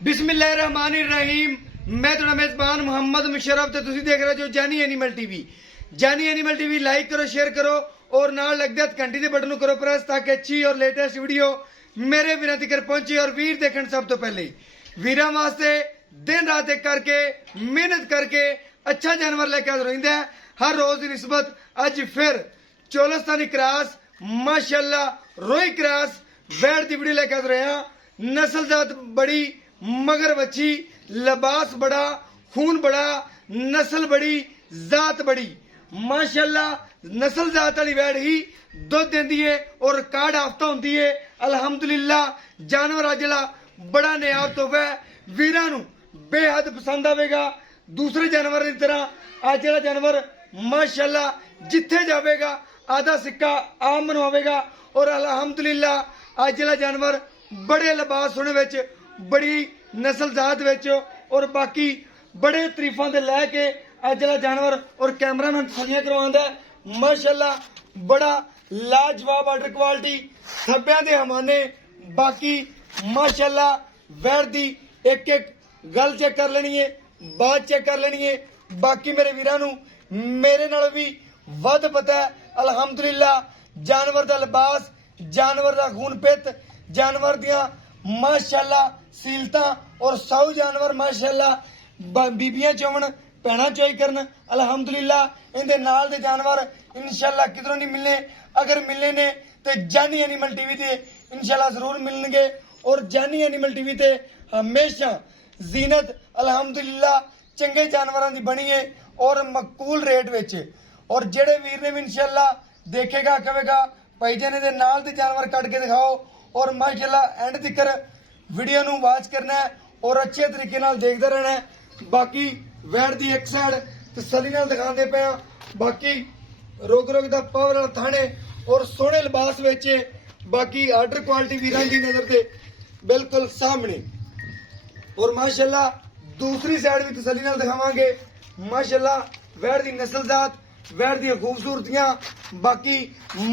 बिस्मिल्लाहिर्रहमानिर्रहीम। मैं तुहाडा मेजबान मुहम्मद मुशर्रफ ते तुसीं देख रहे हो जानी एनिमल टीवी। जानी एनिमल टीवी लाइक करो, शेयर करो और नाल लगदे घंटी दे बटन नूं करो प्रेस ताकि अच्छी और लेटेस्ट वीडियो मेरे वीरां तक पहुंचे। और वीर देखण सब तो पहले वीरां वास्ते दिन रात एक करके मेहनत करके अच्छा जानवर लेके आ रहिंदा है। हर रोज की निस्बत अज फिर चोलस्तानी क्रॉस माशाल्लाह रोई क्रॉस वैड़ की वीडियो लेके आ रहे हैं। नस्ल जात बड़ी मगर बच्ची, लिबास बड़ा, खून बड़ा, नस्ल बड़ी, जात बड़ी माशाल्लाह। नस्ल जात वाली वैड़ ही दुध देंदी है और रिकॉर्ड हफ्ता होंदी है। अल्हम्दुलिल्लाह जानवर अज जड़ा बड़ा नियाब तोहफा है, वीरां नूं बेहद पसंद आवेगा। दूसरे जानवर की तरह अज जड़ा जानवर माशाल्लाह जिथे जाएगा आधा सिक्का आम मनवावेगा। और अल्हम्दुलिल्लाह अज जड़ा जानवर बड़े लिबास सोने विच, बड़ी नस्ल जात विच और बाकी बड़े तरीफां दे लैके अज जड़ा जानवर और कैमरामैन तसल्लियां करवांदा है। माशाल्लाह बड़ा लाजवाब आर्डर क्वालिटी थब्बियां दे हवाने। बाकी माशाल्लाह वैड़ दी एक एक गल चेक कर लेनी है, बात चेक कर लेनी है। बाकी मेरे वीरां नूं मेरे नालों भी वध पता है। अल्हम्दुलिल्लाह जानवर दा लिबास, जानवर दा खून पित, जानवर दियां माशाल्लाह सीलतां और साऊ जानवर माशाल्लाह बीबियां चोवन भैणां चोई करन। अल्हम्दुलिल्लाह इंदे नाल दे जानवर इंशाल्लाह किधरों नहीं मिलने। अगर मिलने ने तो जानी एनिमल टीवी ते इंशाल्लाह जरूर मिलणगे। और जानी एनिमल टीवी ते हमेशा जीनत अल्हम्दुलिल्लाह चंगे जानवरां दी बनी है और मकबूल रेट विच। और जेड़े वीर ने भी इंशाल्लाह देखेगा कहेगा भाई जाने दे नाल दे जानवर कट के दिखाओ। और माशाल्लाह एंड तक वीडियो नूं वॉच करना है और अच्छे तरीके नाल देखते रहना है। बाकी वैड़ दी एक साइड तसल्ली नाल दिखाते पे आ। बाकी रोग रोग दा पावर वाला थाने और सोहने लिबास विच। बाकी आर्डर क्वालिटी वीरां दी नजर दे बिल्कुल सामने। और माशाल्लाह दूसरी साइड भी तसल्ली नाल दिखावांगे। माशाल्लाह वैड़ दी नस्ल जात, वैड़ दी खूबसूरतियां, बाकी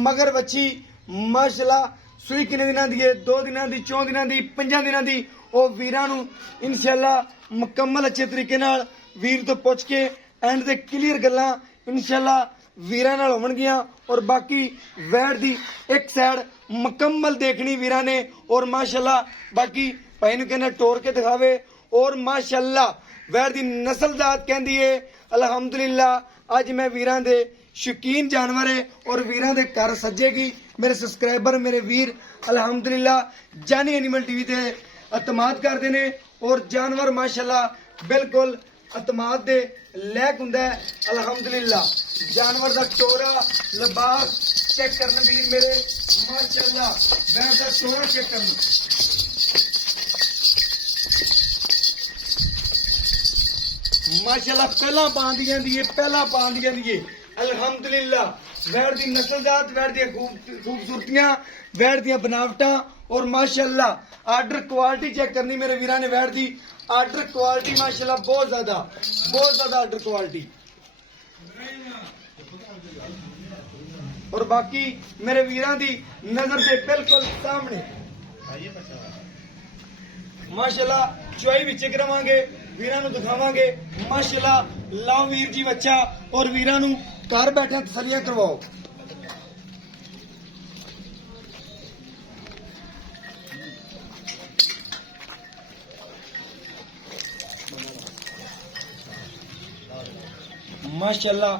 मगर बच्ची माशाल्लाह सूई किन्ने दिनां दी है, 2 दिनां दी, 4 दिनां दी, 5 दिनां दी। ਉਹ ਵੀਰਾਂ ਨੂੰ इंशाल्लाह मुकम्मल अच्छे तरीके नाल वीर तो पुछ के एंड दे क्लीयर गल्लां इंशाल्लाह वीरां नाल होवणगीਆਂ। और बाकी वैड़ दी एक साइड मुकम्मल देखनी वीरां ने। और माशाल्लाह बाकी भाई नूं कहना टोर के दिखावे। और माशाल्लाह वैड़ दी नस्ल जात कहंदी है अल्हम्दुलिल्लाह अज मैं वीरां दे शौकीन जानवर है और वीरां दे घर सजेगी। मेरे सब्सक्राइबर मेरे वीर अल्हम्दुलिल्लाह जानी एनिमल टीवी ते अतमाद करते हैं। और जानवर माशाल्लाह बिल्कुल अतमाद दे लैक हुंदा है। अल्हम्दुलिल्लाह जानवर दा टोरा लिबास चेक करन वीर मेरे माशाल्लाह वैड़ दा टोरा चेक करन। माशाल्लाह पहला पांदी जांदी है, पहला पांदी जांदी है। अल्हम्दुलिल्लाह वैड़ दी नस्ल जात, वैड़ दी खूबसूरतियां, वैड़ दी बनावटां और माशाल्लाह आर्डर क्वालिटी चेक करनी मेरे वीरां ने। वैड़ दी आर्डर क्वालिटी माशाल्लाह बहुत ज्यादा आर्डर क्वालिटी। और बाकी मेरे वीरां दी नजर दे बिल्कुल सामने माशाल्लाह चुआई विच करवांगे, वीरां नूं दिखावांगे। माशाल्लाह लाओ वीर जी बच्चा और वीरां नूं घर बैठे तसल्लियां करवाओ। माशाल्लाह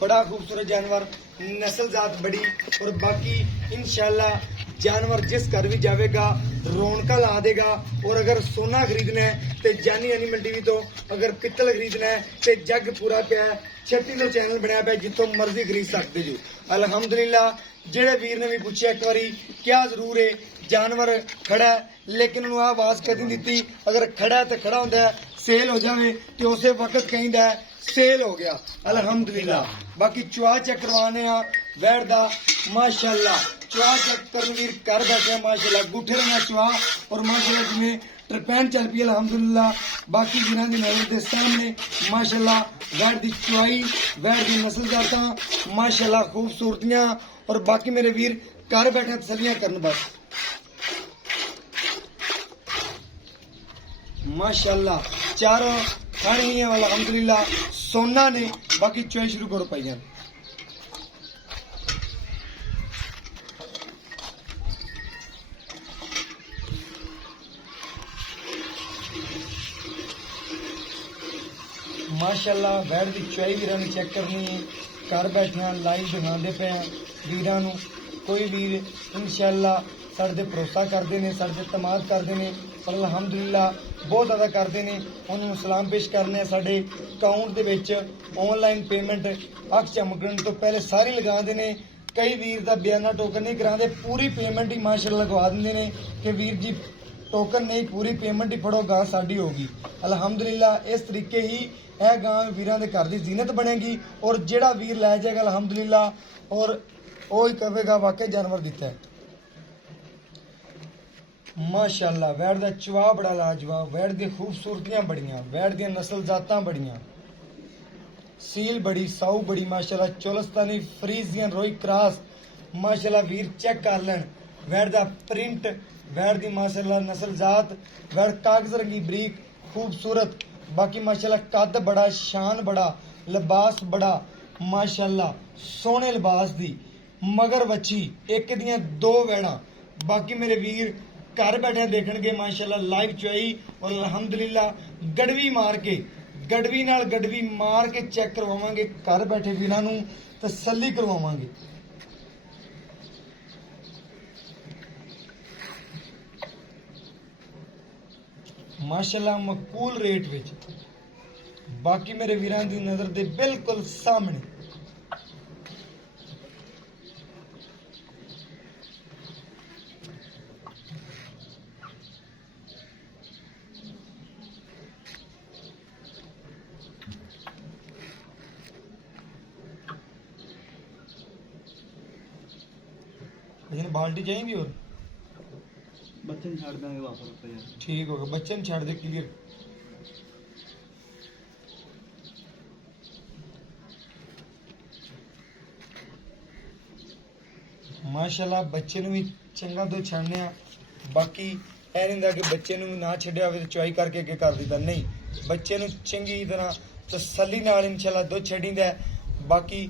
बड़ा खूबसूरत जानवर, नस्ल जात बड़ी। और बाकी इंशाल्लाह जानवर जिस घर भी जाएगा रौनका ला देगा। और अगर सोना खरीदना है तो जानी एनिमल टीवी तो, अगर पित्तल खरीदना है तो जग पूरा पिया है, 36 तो चैनल बनया पाया जितों मर्जी खरीद सकते जो। अल्हम्दुलिल्लाह जेड़े वीर ने भी पूछा एक बारी क्या जरूर है जानवर खड़ा है, लेकिन उन्होंने आवाज कदी नहीं दी। अगर खड़ा है तो खड़ा होंदा है, सेल हो जाए तो उस वक्त कहिंदा है सेल हो गया। अल्हम्दुलिल्लाह बाकी चुआ चेक करवाने वैड़ दा माशाल्लाह चुआ चेक कर वीर घर बैठे माशाल्लाह गुठे रहा चुआ। और माशाल्लाह जिमें ट्रपैन चल पी अल्हम्दुलिल्लाह। बाकी जिन्हों की नजर के सामने माशाल्लाह वैड़ दी चुआई, वैड़ दी नस्ल जातां माशाल्लाह खूबसूरतियां। और बाकी मेरे वीर घर बैठे तसल्लियां करन बस। माशाल्लाह चारों खाने वाला अल्हम्दुलिल्लाह सोना ने। बाकी चॉइस शुरू करो भाईजान। माशाल्लाह वैट की चॉइस वीरां ने चेक करनी है। घर बैठिया लाइव दिखाते पे वीरां नूं। कोई वीर इंशाअल्लाह साडे ते भरोसा करते हैं, साडे ते तमाद करते हैं, पर अलहमदुलिल्लाह बहुत ज़्यादा करते हैं। उन्होंने सलाम पेश करने साडे account they which online payment अख चमकण तो पहले सारी लगा देने। कई वीर दा बयाना टोकन नहीं कराते, पूरी पेमेंट ही माशाअल्लाह लगवा देंगे ने कि वीर जी टोकन नहीं, पूरी पेमेंट ही फड़ो गां साडी होगी। अलहमदुलिल्लाह इस तरीके ही यह गां वीरां दे घर दी जीनत बनेगी और जेड़ा वीर लै जाएगा अलहमदुलिल्लाह और वो ही कहेगा वाकई जानवर दिता है। माशाअल्लाह वैट दा चवा बड़ा लाजवाब, वैट दी खूबसूरतियां बड़ियां, वैट दी नस्ल जातां बड़ियां, सील बड़ी, साऊ बड़ी माशाअल्लाह, चोलस्तानी फ्रीजियन रोई क्रॉस माशाअल्लाह वीर चेक कर लैन। वैट दा प्रिंट, वैट दी माशाअल्लाह नस्ल जात, वैट कागज रंगी बरीक खूबसूरत। बाकी माशाअल्लाह कद बड़ा, शान बड़ा, लिबास बड़ा माशाअल्लाह सोहने लिबास दी। मगर वच्छी एक दियां दो वैड़ा। बाकी मेरे वीर घर बैठे देखणगे माशाअल्लाह लाइव चुआई और अलहमदुलिल्लाह गड़वी मार के गड़वी नाल गड़वी मार के चेक करवावांगे। घर बैठे वीरां नूं तसल्ली करवावांगे। माशाअल्लाह मकबूल रेट विच। बाकी मेरे वीरां दी नज़र दे बिल्कुल सामने। बाल्टी चाहिए और बच्चन छाड़ देंगे वापस पे यार। ठीक होगा, बच्चन छाड़ दे क्लियर। माशाअल्लाह बच्चे नूं भी चंगा दुध छाड़ने आ। बाकी ऐ नहीं कि बच्चे नूं ना छड्डिया होवे ते चुआई करके अगे कर दिता, नहीं, बच्चे नूं चंगी तरह तसल्ली नाल इंशाअल्लाह दुध छड्डींदा है। बाकी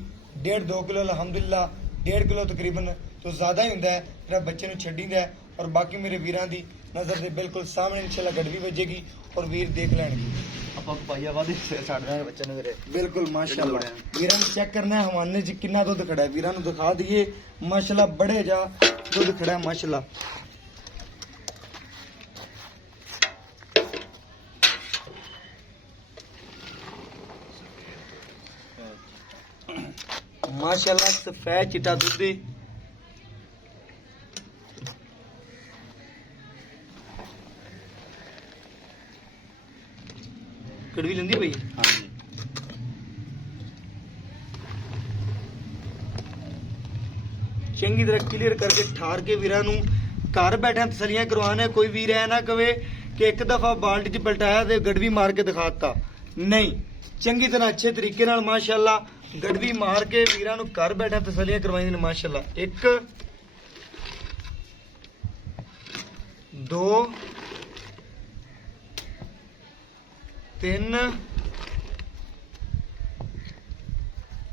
1.5-2 किलो अलहमदुलिल्लाह 1.5 किलो तकरीबन तो ज़्यादा ही हुंदा है जेह्ड़ा बच्चे नूं छड्डींदा है। और बाकी मेरे वीरां दी नज़र दे बिल्कुल सामने इंशाअल्लाह गड़वी वजेगी और वीर देख लैणगे। ਆਪਾਂ ਪਾਈਆ ਵਾਦੀ ਛੱਡ ਦਾਂਗੇ ਬੱਚੇ ਨੂੰ ਵੀਰੇ। बिल्कुल माशाअल्लाह वीरां नूं चेक करना है हवाने च कितना दुध खड़ा है, वीरां नूं दिखा दईए। माशाअल्लाह बड़े जा दुध खड़ा है माशाअल्लाह। माशाअल्लाह सफेद चिट्टा दुध। कड़वी लेंदी पई हाँ जी। चंगी तरह क्लियर करके ठार के वीरां नूं घर बैठे तसलियां करवाने। कोई वीर ऐ ना कवे कि एक दफा बाल्टी च पलटाया ते गड़वी मार के दिखाता, नहीं, चंगी तरह अच्छे तरीके नाल माशाअल्लाह गड़वी मार के वीरां नूं घर बैठे तसलियां करवाई ने माशाअल्लाह। 1 2 3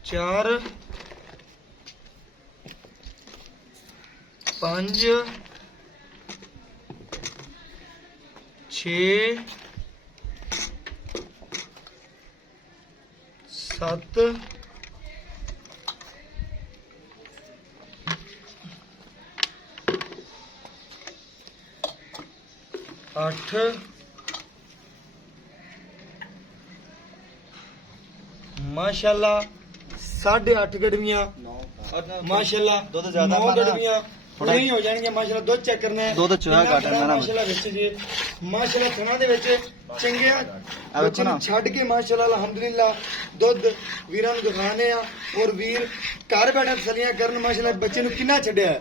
4 5 6 7 8 माशाअल्लाह 8.5 गड़वियां माशाअल्लाह। दुध ज्यादा 9 गड़वियां थोड़ा ही हो जाएंगे माशाअल्लाह। दुध चेक करना है, दुध चुआ घट है ना माशाअल्लाह विच जे माशाअल्लाह थना दे विच चंगिया बच्चे नूं छड्ड के माशाअल्लाह अल्हम्दुलिल्लाह दुध वीरां नूं दिखाने आ। और वीर घर बैठे तसलियां करन माशाअल्लाह। बच्चे नूं किन्ना छड्डिया है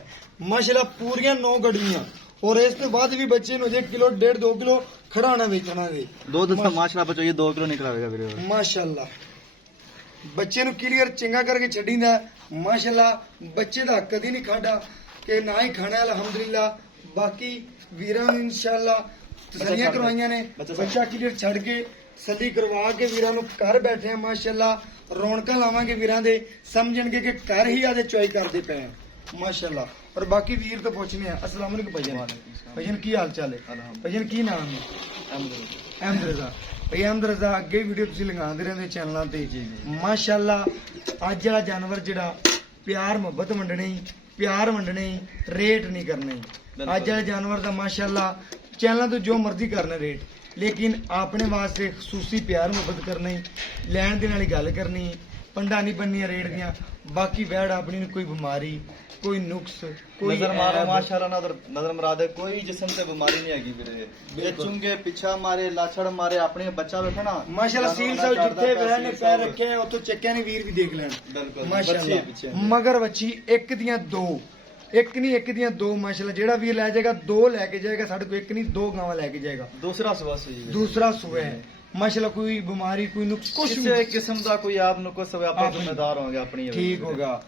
माशाअल्लाह पूरियां 9 गड़वियां और इस तो बाद भी बच्चे नूं 1 किलो 1.5-2 किलो खड़ा होना बेचना दे। दुध तो माशाल्लाह बच्चों ये 2 किलो निकलावेगा वीरे माशाअल्लाह। बच्चे नूं क्लियर चंगा करके छड्डींदा माशाअल्लाह। बच्चे दा कदी नहीं खाड़ा कि ना ही खाना है अल्हम्दुलिल्लाह। बाकी वीरां नूं इंशाअल्लाह ਤਸੱਲੀਆਂ ਕਰਵਾਈਆਂ ਨੇ ਬੱਚਾ ਕਲੀਅਰ ਛੱਡ ਕੇ ਤਸੱਲੀ ਕਰਵਾ ਕੇ ਵੀਰਾਂ ਨੂੰ ਘਰ ਬੈਠੇ ਆ ਮਾਸ਼ਾਅੱਲਾ ਰੌਣਕਾਂ ਲਾਵਾਂਗੇ ਵੀਰਾਂ ਦੇ ਸਮਝਣਗੇ ਕਿ ਘਰ ਹੀ ਆਦੇ ਚੁਆਈ ਕਰਦੇ ਪਏ ਆ ਮਾਸ਼ਾਅੱਲਾ। ਔਰ ਬਾਕੀ ਵੀਰ ਤੋਂ ਪੁੱਛਨੇ ਆ ਅਸਲਾਮ ਅਲੈਕੁਮ ਭਾਈਜਾਨ ਕੀ ਹਾਲ ਚਾਲ ਹੈ ਭਾਈਜਾਨ ਕੀ ਨਾਮ ਹੈ ਅਹਿਮਦ ਰਜ਼ਾ ਭਾਈ ਅਹਿਮਦ ਰਜ਼ਾ ਅੱਗੇ ਵੀਡੀਓ ਤੁਸੀਂ ਲਗਾਉਂਦੇ ਰਹਿੰਦੇ ਚੈਨਲਾਂ ਤੇ ਮਾਸ਼ਾਅੱਲਾ ਅੱਜ ਵਾਲਾ ਜਾਨਵਰ ਜਿਹੜਾ ਪਿਆਰ ਮੁਹੱਬਤ ਵੰਡਣੇ ਰੇਟ ਨਹੀਂ ਕਰਨੇ ਅੱਜ ਵਾਲੇ ਜਾਨਵਰ ਦਾ ਮਾਸ਼ਾਅੱਲਾ ਚੈਨਲਾਂ ਤੋਂ ਜੋ ਮਰਜ਼ੀ ਕਰਨਾ ਰੇਟ ਲੇਕਿਨ ਆਪਣੇ ਵਾਸਤੇ ਖਸੂਸੀ ਪਿਆਰ ਮੁਹੱਬਤ ਕਰਨੀ ਲੈਣ ਦੇਣ ਵਾਲੀ ਗੱਲ ਕਰਨੀ ਪੰਡਾ ਨਹੀਂ ਬੰਨੀਆਂ ਰੇਟ ਦੀਆਂ ਬਾਕੀ ਵੈੜ ਆਪਣੀ ਨੂੰ ਕੋਈ ਬਿਮਾਰੀ ਕੋਈ ਨੁਕਸ ਕੋਈ ਨਜ਼ਰ ਮਾਰੋ ਐਬ, ਮਾਸ਼ਾਅੱਲਾ ਨਜ਼ਰ ਮਰਾਦੇ ਕੋਈ ਜਿਸਮ ਤੇ ਬਿਮਾਰੀ ਨਹੀਂ ਹੈਗੀ ਵੀਰੇ ਇਹ ਚੁੰਗੇ ਪਿੱਛਾ ਮਾਰੇ ਲਾਛੜ ਮਾਰੇ ਆਪਣੇ ਬੱਚਾ ਬੈਠਾ ਨਾ ਮਾਸ਼ਾਅੱਲਾ ਸੀਲ ਸਾਹਿਬ ਜਿੱਥੇ ਵੈੜ ਨੇ ਪੈਰ ਰੱਖੇ ਆ ਉੱਥੋਂ ਚੱਕਿਆ ਨੇ ਵੀਰ ਵੀ ਦੇਖ ਲੈਣ ਬਿਲਕੁਲ ਮਾਸ਼ਾਅੱਲਾ ਮਗਰ ਵੱਛੀ ਇੱਕ ਦੀਆਂ ਦੋ ਇੱਕ ਨਹੀਂ ਇੱਕ ਦੀਆਂ ਦੋ ਮਾਸ਼ਾਅੱਲਾ ਜਿਹੜਾ ਵੀਰ ਲੈ ਜਾਏਗਾ ਦੋ ਲੈ ਕੇ ਜਾਏਗਾ ਸਾਡੇ ਕੋਲ ਇੱਕ ਨਹੀਂ ਦੋ ਗਾਵਾਂ ਲੈ ਕੇ ਜਾਏਗਾ ਦੂਸਰਾ ਸਵਾਸ ਜੀ ਦੂਸਰਾ ਸੂਆ ਹੈ ਮਾਸ਼ਾਅੱਲਾ ਕੋਈ ਬਿਮਾਰੀ ਕੋਈ ਨੁਕਸ ਕੁਛ ਕਿਸੇ ਕਿਸਮ ਦਾ ਕੋਈ ਆਪ ਨੂੰ ਕੋਈ ਸਵੇ ਆਪਾਂ ਜ਼ਿੰਮੇਦਾਰ ਹੋਵਾਂਗੇ ਆਪਣੀ ਠੀਕ ਹੋਗਾ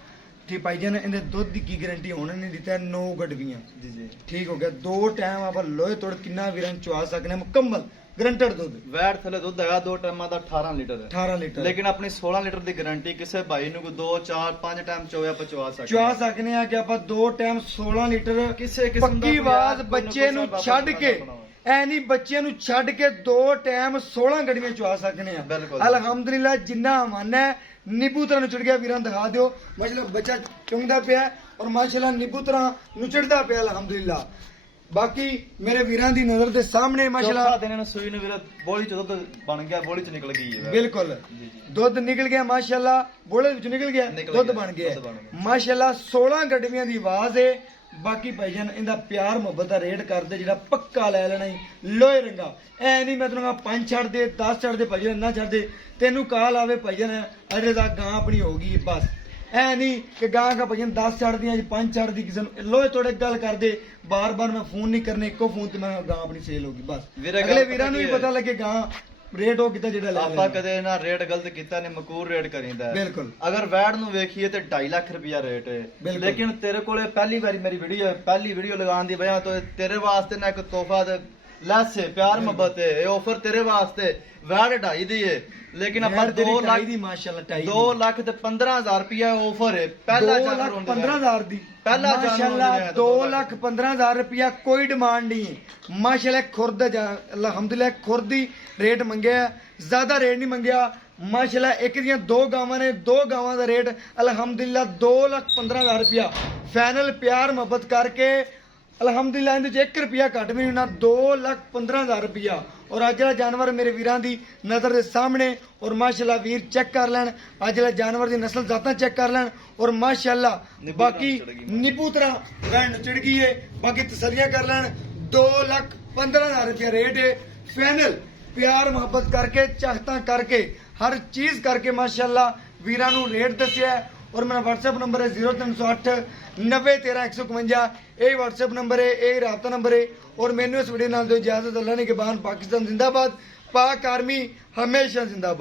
ਠੀਕ ਭਾਈ ਜਾਨ ਇਹਦੇ ਦੁੱਧ ਦੀ ਕੀ ਗਾਰੰਟੀ ਹੋਣ ਨੇ ਦਿੱਤਾ 9 ਗੜਵੀਆਂ ਜੀ ਜੀ ਠੀਕ ਹੋ ਗਿਆ ਦੋ ਟਾਈਮ ਆਪਾਂ ਲੋਹੇ ਤੋੜ ਕਿੰਨਾ ਵੀਰਾਂ ਚੁਆ ਸਕਨੇ ਮੁਕੰਮਲ ਗਰੰਟਡ ਦੁੱਧ ਵੈਟ ਥਲੇ ਦੁੱਧ ਹੈਗਾ ਦੋ ਟਾਈਮਾਂ ਦਾ 18 ਲੀਟਰ ਹੈ 18 ਲੀਟਰ ਲੇਕਿਨ ਆਪਣੀ 16 ਲੀਟਰ ਦੀ ਗਾਰੰਟੀ ਕਿਸੇ ਭਾਈ ਨੂੰ ਕੋਈ 2 4 5 ਟਾਈਮ ਚੋਇਆ ਆਪਾਂ ਚਵਾ ਸਕਦੇ ਚੁਆ ਸਕਨੇ ਆ ਕਿ ਆਪਾਂ ਦੋ ਟਾਈਮ 16 ਲੀਟਰ ਕਿਸੇ ਕਿਸਮ ਦਾ ਪੱਕੀ ਕੋਈ ਆਵਾਜ਼ ਯਾਰ, ਕੋਈ ਨਾ ਬੱਚੇ ਨੂੰ ਕੋਈ ਛੱਡ ਸਾਡਾ ਕੇ ਬਣਾਓ। ਐ ਨਹੀਂ ਬੱਚੇ ਨੂੰ ਛੱਡ ਕੇ ਦੋ ਟਾਈਮ 16 ਗੜੀਆਂ ਚੁਆ ਸਕਨੇ ਆ ਬਿਲਕੁਲ। ਅਲਹਮਦੁਲਿਲਾ ਜਿੰਨਾ ਮਨ ਹੈ ਨਿਬੂ ਤਰ੍ਹਾਂ ਨੁਚੜ ਗਿਆ ਵੀਰਾਂ ਦਿਖਾ ਦਿਓ ਮਾਸ਼ਾਅੱਲਾ ਬੱਚਾ ਚੁੰਗਦਾ ਪਿਆ ਔਰ ਮਾਸ਼ਾਅੱਲਾ ਨਿਬੂ ਤਰ੍ਹਾਂ ਨੁਚੜਦਾ ਪਿਆ ਅਲਹਮਦੁਲਿਲਾ ਬਾਕੀ ਮੇਰੇ ਵੀਰਾਂ ਦੀ ਨਜ਼ਰ ਦੇ ਸਾਹਮਣੇ ਮਾਸ਼ਾਅੱਲਾ ਚੌਥਾ ਦਿਨ ਨੂੰ ਸੂਈ ਨੂੰ ਵੀਰੇ ਬੋਲੀ ਚ ਦੁੱਧ ਬਣ ਗਿਆ ਬੋਲੀ ਚ ਨਿਕਲ ਗਈ ਹੈ ਬਿਲਕੁਲ ਜੀ ਜੀ ਦੁੱਧ ਨਿਕਲ ਗਿਆ ਮਾਸ਼ਾਅੱਲਾ ਬੋਲੇ ਵਿੱਚ ਨਿਕਲ ਗਿਆ ਨਿਕਲ ਦੁੱਧ ਗਿਆ, ਬਣ ਗਿਆ ਦੁੱਧ ਬਣ ਗਿਆ। ਮਾਸ਼ਾਅੱਲਾ 16 ਗੱਡੀਆਂ ਦੀ ਆਵਾਜ਼ ਏ ਬਾਕੀ ਭਾਈਜਾਨ ਇਹਦਾ ਪਿਆਰ ਮੁਹੱਬਤ ਦਾ ਰੇਟ ਕਰਦੇ ਜਿਹੜਾ ਪੱਕਾ ਲੈ ਲੈਣਾ ਹੀ ਲੋਹੇ ਰੰਗਾ ਐ ਨਹੀਂ ਮੈਂ ਤੈਨੂੰ 5 ਛੱਡ ਦੇ 10 ਛੱਡ ਦੇ ਭਾਈਜਾਨ ਨਾ ਛੱਡ ਦੇ ਤੈਨੂੰ ਕਾਲ ਆਵੇ ਭਾਈਜਾਨ ਅਰੇ ਦਾ ਗਾਂ ਆਪਣੀ ਹੋ ਗਈ ਬਸ ਐ ਨਹੀਂ ਕਿ ਗਾਂ ਕਾ ਭਾਈਜਾਨ 10 ਛੱਡਦੀਆਂ ਜੀ 5 ਛੱਡਦੀ ਕਿਸੇ ਨੂੰ ਲੋਹੇ ਤੋੜੇ ਗੱਲ ਕਰਦੇ ਬਾਰ-ਬਾਰ ਮੈਂ ਫੋਨ ਨਹੀਂ ਕਰਨੇ ਇੱਕੋ ਫੋਨ ਤੇ ਮੈਂ ਗਾਂ ਆਪਣੀ ਸੇਲ ਹੋ ਗਈ ਬਸ ਵੀਰੇ ਗੱਲ ਅਗਲੇ ਪਤਾ ਵੀਰਾਂ ਨੂੰ ਵੀ ਕੀ ਹੈ? ਪਤਾ ਲੱਗੇ ਗਾਂ ਰੇਟ ਉਹ ਕਿਤਾ ਜਿਹੜਾ ਲੈ ਆਪਾਂ ਲੈਣਾ। ਕਦੇ ਨਾ ਰੇਟ ਗਲਤ ਕੀਤਾ ਨੇ ਮਕੂਰ ਰੇਟ ਕਰੀਂਦਾ ਹੈ। ਬਿਲਕੁਲ। ਅਗਰ ਵੈਟ ਨੂੰ ਵੇਖੀਏ ਤੇ 2.5 ਲੱਖ ਰੁਪਿਆ ਰੇਟ ਹੈ ਬਿਲਕੁਲ। ਲੇਕਿਨ ਤੇਰੇ ਕੋਲੇ ਪਹਿਲੀ ਵਾਰੀ ਮੇਰੀ ਵੀਡੀਓ ਲਗਾਉਣ ਦੀ ਵਜ੍ਹਾ ਤੋਂ ਤੇਰੇ ਵਾਸਤੇ ਨਾ ਇੱਕ ਤੋਹਫਾ ਤੇ ਲੈਸ ਹੈ ਪਿਆਰ ਮੁਹੱਬਤ ਹੈ ਇਹ ਆਫਰ ਤੇਰੇ ਵਾਸਤੇ ਵੈਟ 2.5 ਦੀ ਹੈ ਲੇਕਿਨ ਆਪਾਂ 2 ਲੱਖ ਦੀ ਮਾਸ਼ਾਅੱਲਾ 2.5 2 ਲੱਖ ਤੇ 15000 ਰੁਪਿਆ ਆਫਰ ਹੈ ਪਹਿਲਾ 2 ਜਾਨਵਰ ਲੱਖ ਹੁੰਦਾ 15,000 ਦੀ ਪਹਿਲਾ ਜਾਨਵਰ ਮਾਸ਼ਾਅੱਲਾ ਹੁੰਦਾ ਹੈ, 2 ਲੱਖ 15,000 ਰੁਪਿਆ ਕੋਈ ਡਿਮਾਂਡ ਨਹੀਂ ਹੈ ਮਾਸ਼ਾਅੱਲਾ ਖੁਰਦ ਅਲਹਮਦੁਲਿਲਾ ਖੁਰਦ ਦੀ ਰੇਟ ਮੰਗਿਆ ਜ਼ਿਆਦਾ ਰੇਟ ਨਹੀਂ ਮੰਗਿਆ ਮਾਸ਼ਾਅੱਲਾ ਇੱਕ ਦੀਆਂ ਦੋ ਗਾਵਾਂ ਨੇ ਦੋ ਗਾਵਾਂ ਦਾ ਰੇਟ ਅਲਹਮਦੁਲਿਲਾ 2 ਲੱਖ 15,000 ਰੁਪਿਆ ਫਾਈਨਲ ਪਿਆਰ ਮੁਹੱਬਤ ਕਰਕੇ ਅਲਹਮਦੁਲਿਲਾ ਇਹਦੇ ਚ 1 ਰੁਪਿਆ ਘੱਟ ਵੀ ਨਹੀਂ ਹੋਣਾ 2 ਲੱਖ 15,000 ਰੁਪਿਆ ਔਰ ਅੱਜ ਵਾਲਾ ਜਾਨਵਰ ਮੇਰੇ ਵੀਰਾਂ ਦੀ ਨਜ਼ਰ ਦੇ ਸਾਹਮਣੇ ਔਰ ਮਾਸ਼ਾਅੱਲਾ ਵੀਰ ਚੈੱਕ ਕਰ ਲੈਣ ਅੱਜ ਵਾਲਾ ਜਾਨਵਰ ਦੀ ਨਸਲ ਜ਼ਾਤਾਂ ਚੈੱਕ ਕਰ ਲੈਣ ਔਰ ਮਾਸ਼ਾਅੱਲਾ ਬਾਕੀ ਨਿਪੂ ਤਰ੍ਹਾਂ ਵੈਣ ਚੜ ਗਈ ਏ ਬਾਕੀ ਤਸੱਲੀਆਂ ਕਰ ਲੈਣ 2 ਲੱਖ 15,000 ਰੁਪਿਆ ਰੇਟ ਹੈ ਫਾਈਨਲ ਪਿਆਰ ਮੁਹੱਬਤ ਕਰਕੇ ਚਾਹਤਾਂ ਕਰਕੇ ਹਰ ਚੀਜ਼ ਕਰਕੇ ਮਾਸ਼ਾਅੱਲਾ ਵੀਰਾਂ ਨੂੰ ਰੇਟ ਦੱਸਿਆ और मेरा व्हाट्सएप नंबर है 0308 90 13 151 यही व्हाट्सएप नंबर है यही राबता नंबर है और मैंने इस वीडियो नाल दो इजाजत अल्लाह ने के बाद पाकिस्तान जिंदाबाद पाक आर्मी हमेशा जिंदाबाद।